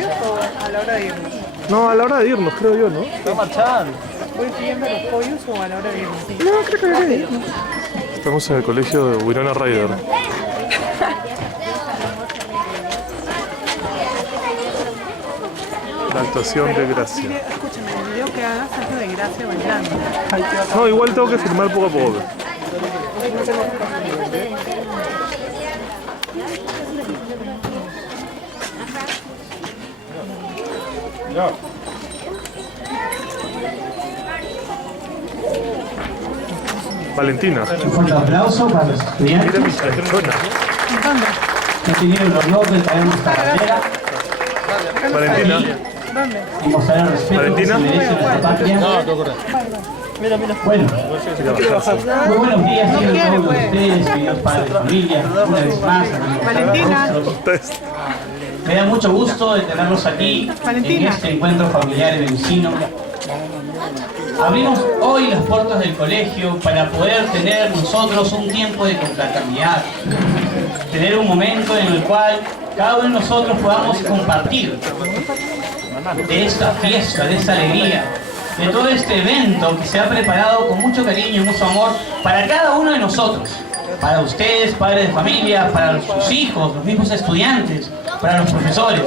pollos o a la hora de irnos? No, a la hora de irnos, creo yo, ¿no? Está marchando. ¿Voy pidiendo los pollos o a la hora de irnos? No, creo que a la hora de irnos. Estamos en el colegio de Winona Ryder. La actuación de Gracia. Escúchame, el video que hagas algo de Gracia bailando. No, igual tengo que filmar poco a poco. Valentina. Un fuerte aplauso para los estudiantes Mira mi persona. que tuvieron el honor de traer nuestra bandera Valentina. ¿Dónde? y mostrar el respeto que Valentina. se merece nuestra patria. Mira, mira. Bueno, muy buenos días, señor, a todos ustedes, queridos padres de familia, una vez más. Valentina. Ustedes. Me da mucho gusto de tenerlos aquí en Valentina. este encuentro familiar y vecino. Abrimos hoy las puertas del colegio para poder tener nosotros un tiempo de confraternidad, tener un momento en el cual cada uno de nosotros podamos compartir de esta fiesta, de esta alegría, de todo este evento que se ha preparado con mucho cariño y mucho amor para cada uno de nosotros, para ustedes, padres de familia, para sus hijos, los mismos estudiantes, para los profesores.